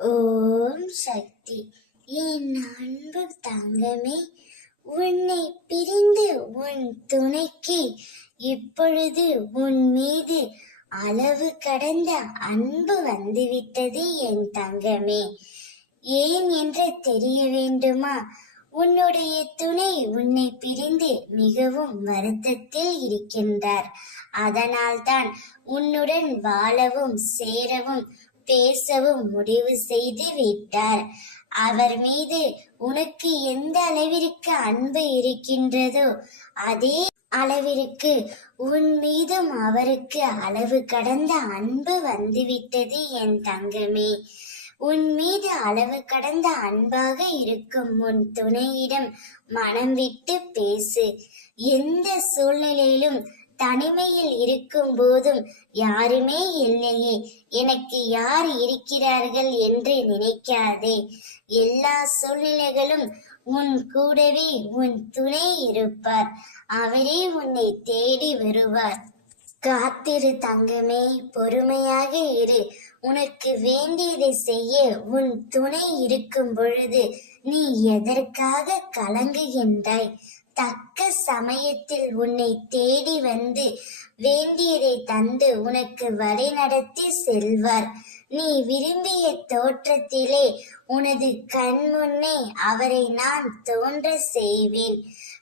ஓம் சக்தி. என் அன்பு தங்கமே, உன்னை பிரிந்து உன் துணைக்கு இப்பொழுது உன் மீது அளவு கடந்த அன்பு வந்துவிட்டது என் தங்கமே. ஏன் என்று தெரிய வேண்டுமா? உன்னுடைய துணை உன்னை பிரிந்து மிகவும் வருத்தத்தில் இருக்கின்றார். அதனால்தான் உன்னுடன் வாழவும் சேரவும் பேசவும் முடிவு செய்து விட்டார். அவர் மீது உனக்கு எந்த அளவிற்கு அன்பு இருக்கின்றதோ அதே அளவிற்கு உன் மீதும் அவருக்கு அளவு கடந்த அன்பு வந்துவிட்டது என் தங்கமே. உன் மீது அளவு கடந்த அன்பாக இருக்கும் உன் துணையிடம் மனம் விட்டு பேசு. எந்த சூழ்நிலையிலும் தனிமையில் இருக்கும் போதும் யாருமே இல்லையே, எனக்கு யார் இருக்கிறார்கள் என்று நினைக்காதே. எல்லா சூழ்நிலைகளும் உன் கூடவே உன் துணை இருப்பார். அவரே உன்னை தேடி வருவார். காத்திரு தங்கமே, பொறுமையாக இரு. உனக்கு வேண்டியதை செய்ய உன் துணை இருக்கும் பொழுது நீ எதற்காக கலங்குகின்றாய்? தக்க சமயத்தில் உன்னை தேடி வந்து வேண்டியதை தந்து உனக்கு வழி நடத்தி செல்வார். நீ விரும்பிய தோற்றத்திலே உனது கண் முன்னே அவரை நான் தோன்ற செய்வேன்.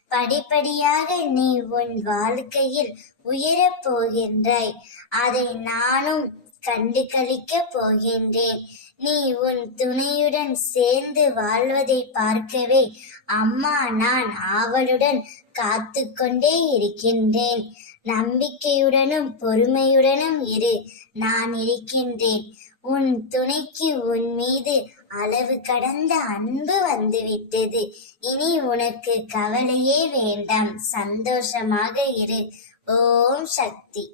படிப்படியாக நீ உன் வாழ்க்கையில் உயரப் போகின்றாய். அதை நானும் கண்டு களிக்கப் போகின்றேன். நீ உன் துணையுடன் சேர்ந்து வாழ்வதை பார்க்கவே அம்மா நான் ஆவலுடன் காத்து கொண்டே இருக்கின்றேன். நம்பிக்கையுடனும் பொறுமையுடனும் இரு, நான் இருக்கின்றேன். உன் துணைக்கு உன் மீது அளவு கடந்த அன்பு வந்துவிட்டது. இனி உனக்கு கவலையே வேண்டாம், சந்தோஷமாக இரு. ஓம் சக்தி.